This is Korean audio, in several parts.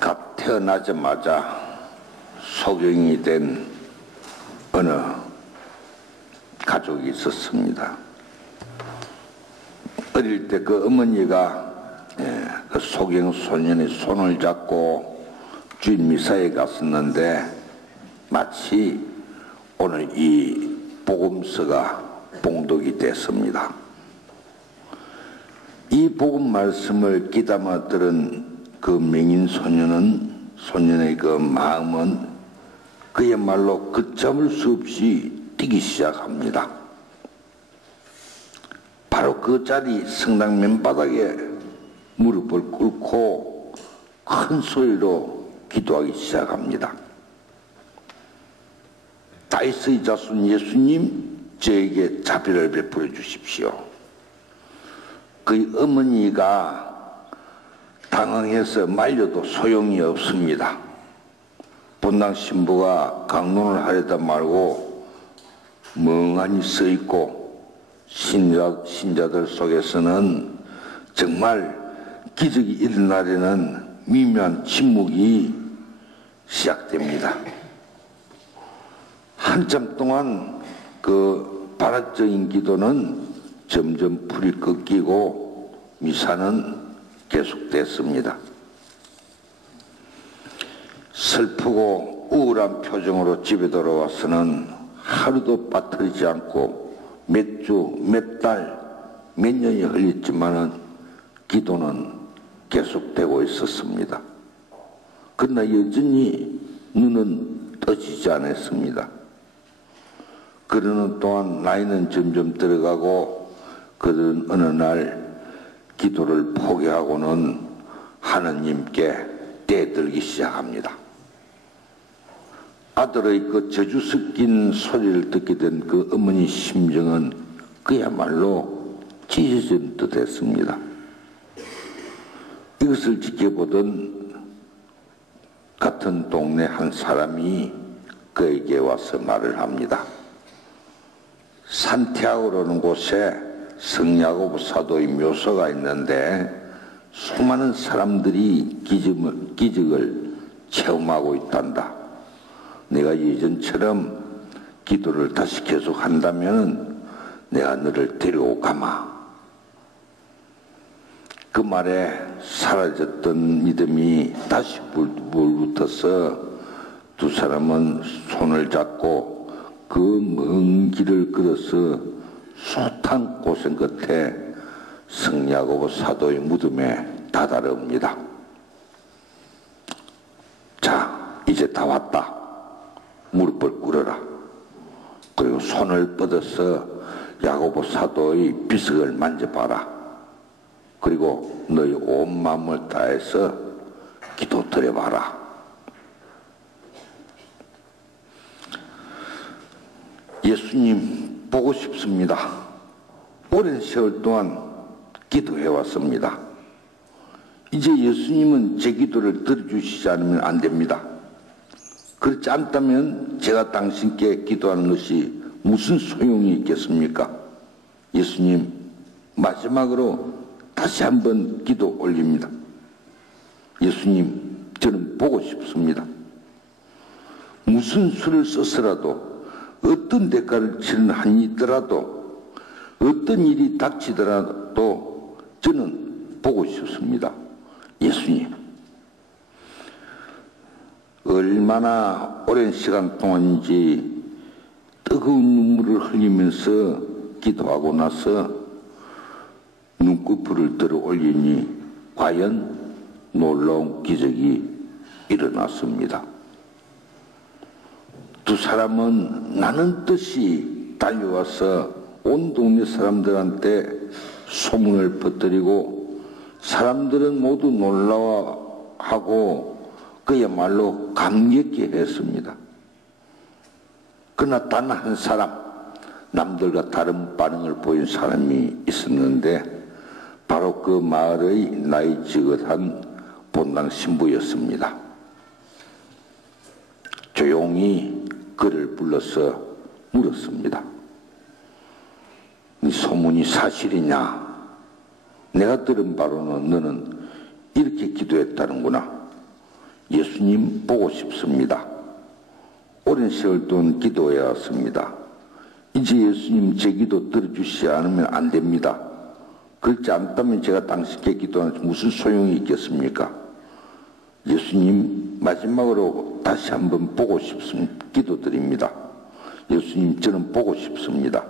갓 태어나자마자 소경이 된 어느 가족이 있었습니다. 어릴 때 그 어머니가 그 소경 소년의 손을 잡고 주인 미사에 갔었는데 마치 오늘 이 복음서가 봉독이 됐습니다. 이 복음 말씀을 귀담아 들은 그 맹인 소년의 그 마음은 그야말로 걷잡을 수 없이 뛰기 시작합니다. 바로 그 자리 성당 맨바닥에 무릎을 꿇고 큰 소리로 기도하기 시작합니다. 다윗의 자손 예수님, 저에게 자비를 베풀어 주십시오. 그 어머니가 당황해서 말려도 소용이 없습니다. 본당 신부가 강론을 하려다 말고 멍하니 서 있고 신자들 속에서는 정말 기적이 일어나려는 미묘한 침묵이 시작됩니다. 한참 동안 그 발악적인 기도는 점점 불이 꺾이고 미사는 계속됐습니다. 슬프고 우울한 표정으로 집에 돌아와서는 하루도 빠뜨리지 않고 몇 주, 몇 달, 몇 년이 흘렸지만은 기도는 계속되고 있었습니다. 그러나 여전히 눈은 떠지지 않았습니다. 그러는 동안 나이는 점점 들어가고 그는 어느 날 기도를 포기하고는 하느님께 떼들기 시작합니다. 아들의 그 저주 섞인 소리를 듣게 된 그 어머니 심정은 그야말로 찢어진 듯 했습니다. 이것을 지켜보던 같은 동네 한 사람이 그에게 와서 말을 합니다. 산티아고라는 곳에 성야고보 사도의 묘소가 있는데 수많은 사람들이 기적을 체험하고 있단다. 내가 예전처럼 기도를 다시 계속한다면 내가 너를 데리고 가마. 그 말에 사라졌던 믿음이 다시 불붙어서 두 사람은 손을 잡고 그 먼 길을 걸어서 숱한 고생 끝에 성야고보 사도의 무덤에 다다릅니다. 자, 이제 다 왔다. 무릎을 꿇어라. 그리고 손을 뻗어서 야고보 사도의 비석을 만져봐라. 그리고 너희 온 마음을 다해서 기도 드려봐라. 예수님 보고 싶습니다. 오랜 세월 동안 기도해왔습니다. 이제 예수님은 제 기도를 들어주시지 않으면 안 됩니다. 그렇지 않다면 제가 당신께 기도하는 것이 무슨 소용이 있겠습니까? 예수님, 마지막으로 다시 한번 기도 올립니다. 예수님, 저는 보고 싶습니다. 무슨 수를 써서라도 어떤 대가를 치른 한이 있더라도 어떤 일이 닥치더라도 저는 보고 싶습니다. 예수님, 얼마나 오랜 시간 동안인지 뜨거운 눈물을 흘리면서 기도하고 나서 눈꺼풀을 들어 올리니 과연 놀라운 기적이 일어났습니다. 두 사람은 나는 듯이 달려와서 온 동네 사람들한테 소문을 퍼뜨리고 사람들은 모두 놀라워하고 그야말로 감격해 했습니다. 그러나 단 한 사람, 남들과 다른 반응을 보인 사람이 있었는데 바로 그 마을의 나이 지긋한 본당 신부였습니다. 조용히 그를 불러서 물었습니다. 이 소문이 사실이냐? 내가 들은 바로는 너는 이렇게 기도했다는구나. 예수님 보고 싶습니다. 오랜 세월 동안 기도해 왔습니다. 이제 예수님 제 기도 들어주시지 않으면 안 됩니다. 그렇지 않다면 제가 당신께 기도하는 무슨 소용이 있겠습니까? 예수님 마지막으로 다시 한번 보고 싶습니다. 기도드립니다. 예수님 저는 보고 싶습니다.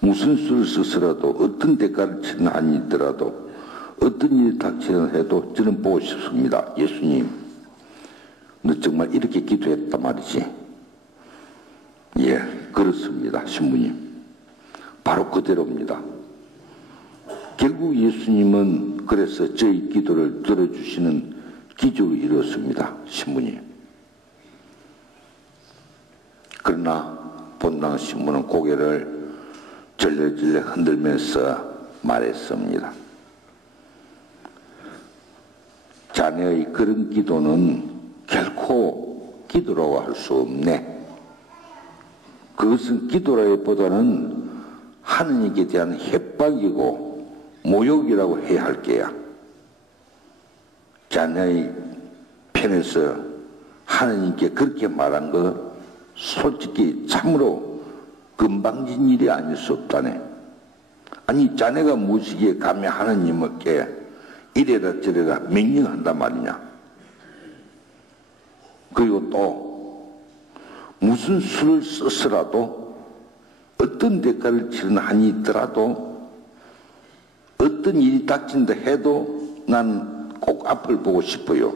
무슨 수를 써서라도 어떤 대가를 치는 한이 있더라도 어떤 일이 닥치는 해도 저는 보고 싶습니다. 예수님 너 정말 이렇게 기도했단 말이지? 예, 그렇습니다. 신부님 바로 그대로입니다. 결국 예수님은 그래서 저희 기도를 들어주시는 기적을 이뤘습니다. 신부님. 그러나 본당 신부는 고개를 절레절레 흔들면서 말했습니다. 자네의 그런 기도는 결코 기도라고 할 수 없네. 그것은 기도라기보다는 하느님께 대한 협박이고 모욕이라고 해야 할 게야. 자네의 편에서 하느님께 그렇게 말한 거 솔직히 참으로 금방진 일이 아닐 수 없다네. 아니 자네가 무시기에 감히 하느님께 이래라 저래라 명령한단 말이냐. 그리고 또 무슨 수를 써서라도 어떤 대가를 치른 한이 있더라도 어떤 일이 닥친다 해도 난 꼭 앞을 보고 싶어요.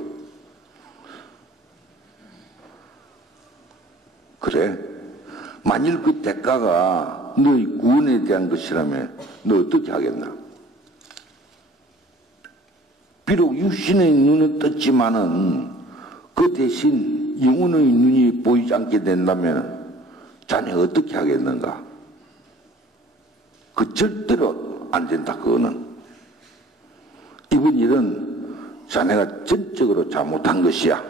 그래? 만일 그 대가가 너의 구원에 대한 것이라면 너 어떻게 하겠나? 비록 육신의 눈은 떴지만은 그 대신 영혼의 눈이 보이지 않게 된다면 자네 어떻게 하겠는가? 그 절대로 안 된다. 그거는 이번 일은 자네가 전적으로 잘못한 것이야.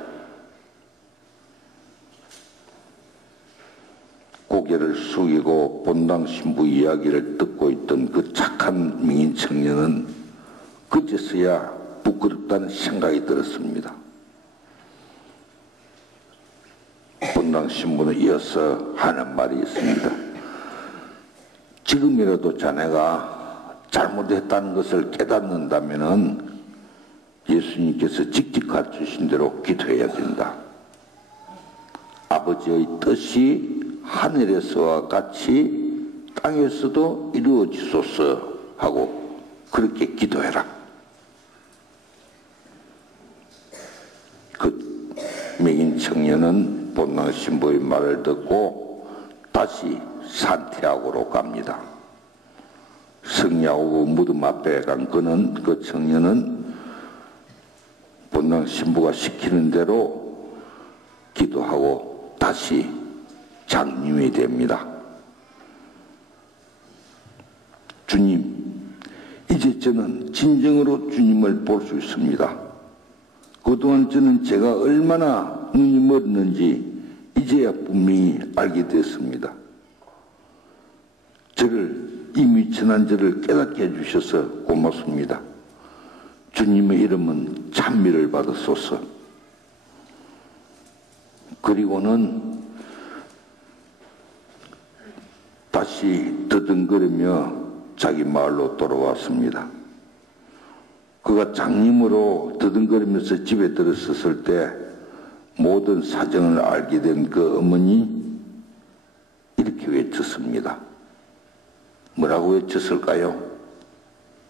고개를 숙이고 본당 신부 이야기를 듣고 있던 그 착한 명인 청년은 그제서야 부끄럽다는 생각이 들었습니다. 본당 신부는 이어서 하는 말이 있습니다. 지금이라도 자네가 잘못했다는 것을 깨닫는다면은 예수님께서 직접 가르치신 대로 기도해야 된다. 아버지의 뜻이 하늘에서와 같이 땅에서도 이루어지소서 하고 그렇게 기도해라. 그 명인 청년은 본당 신부의 말을 듣고 다시 산티아고로 갑니다. 성야고보 무덤 앞에 간 그 청년은 본당 신부가 시키는 대로 기도하고 다시 장님이 됩니다. 주님, 이제 저는 진정으로 주님을 볼 수 있습니다. 그동안 저는 제가 얼마나 눈이 멀었는지 이제야 분명히 알게 됐습니다. 이 미천한 저를 깨닫게 해주셔서 고맙습니다. 주님의 이름은 찬미를 받으소서. 그리고는 다시 더듬거리며 자기 마을로 돌아왔습니다. 그가 장님으로 더듬거리면서 집에 들어섰을 때 모든 사정을 알게 된 그 어머니 이렇게 외쳤습니다. 뭐라고 외쳤을까요?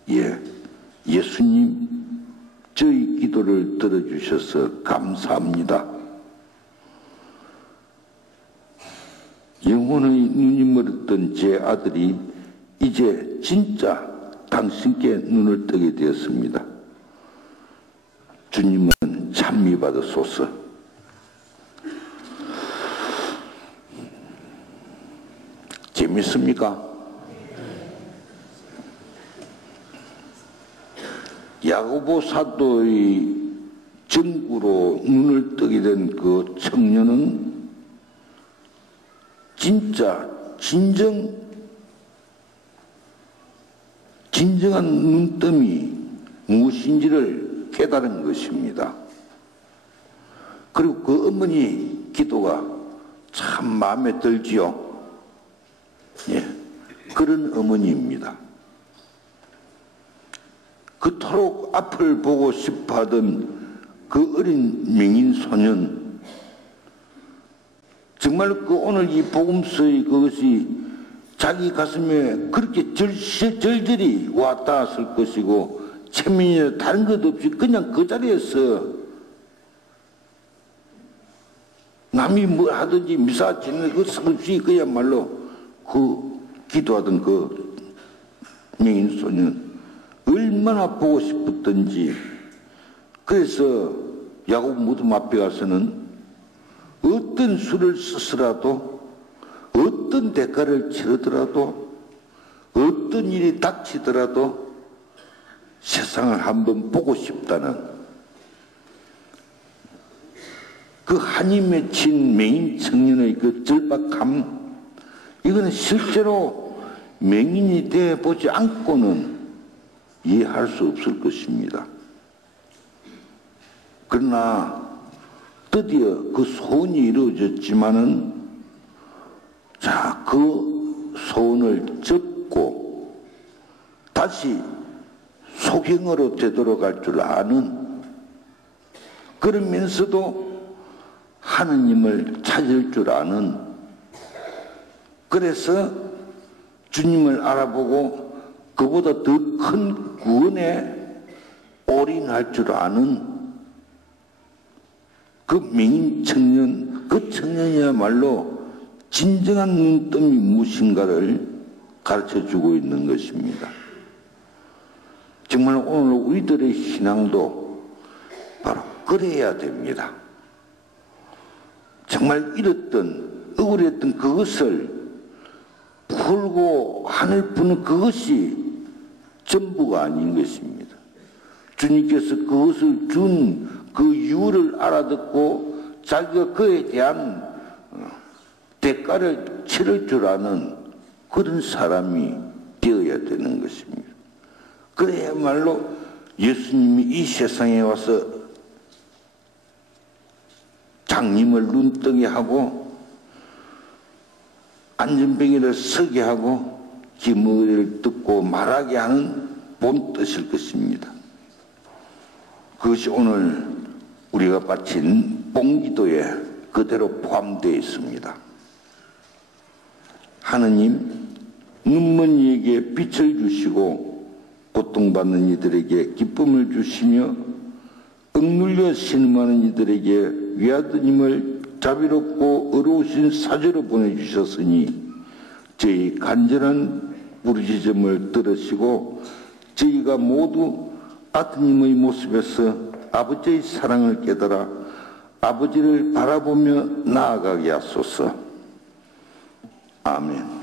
예, 예수님 저희 기도를 들어주셔서 감사합니다. 영혼의 눈이 멀었던 제 아들이 이제 진짜 당신께 눈을 뜨게 되었습니다. 주님은 찬미 받으소서. 재밌습니까? 야고보 사도의 정구로 눈을 뜨게 된 그 청년은 진정한 눈뜸이 무엇인지를 깨달은 것입니다. 그리고 그 어머니 기도가 참 마음에 들지요. 예, 그런 어머니입니다. 그토록 앞을 보고 싶어하던 그 어린 명인 소년, 정말 그 오늘 이 복음서의 그것이 자기 가슴에 그렇게 절절히 와닿았을 것이고, 체면이나 다른 것 없이 그냥 그 자리에서 남이 뭐 하든지 미사 짓는 것 없이 그야말로 그 기도하던 그 명인 소년 얼마나 보고 싶었던지. 그래서 야곱 무덤 앞에 가서는 어떤 수를 쓰더라도, 어떤 대가를 치르더라도, 어떤 일이 닥치더라도 세상을 한번 보고 싶다는 그 한이 맺힌 맹인 청년의 그 절박함, 이거는 실제로 맹인이 되어 보지 않고는 이해할 수 없을 것입니다. 그러나 드디어 그 소원이 이루어졌지만은, 자, 그 소원을 접고 다시 소경으로 되돌아갈 줄 아는, 그러면서도 하느님을 찾을 줄 아는, 그래서 주님을 알아보고 그보다 더 큰 구원에 올인할 줄 아는 그 명인 청년, 그 청년이야말로 진정한 눈뜸이 무엇인가를 가르쳐주고 있는 것입니다. 정말 오늘 우리들의 신앙도 바로 그래야 됩니다. 정말 잃었던, 억울했던 그것을 풀고 하늘 푸는 그것이 전부가 아닌 것입니다. 주님께서 그것을 준 그 이유를 알아듣고 자기가 그에 대한 대가를 치를 줄 아는 그런 사람이 되어야 되는 것입니다. 그래야말로 예수님이 이 세상에 와서 장님을 눈뜨게 하고 안전병이를 서게 하고 기머리를 뜯고 말하게 하는 본 뜻일 것입니다. 그것이 오늘 우리가 바친 봉기도에 그대로 포함되어 있습니다. 하느님, 눈먼 이에게 빛을 주시고 고통받는 이들에게 기쁨을 주시며 억눌려 신음하는 이들에게 위아드님을 자비롭고 의로우신 사제로 보내주셨으니 저희 간절한 부르짖음을 들으시고 저희가 모두 아드님의 모습에서 아버지의 사랑을 깨달아 아버지를 바라보며 나아가게 하소서. 아멘.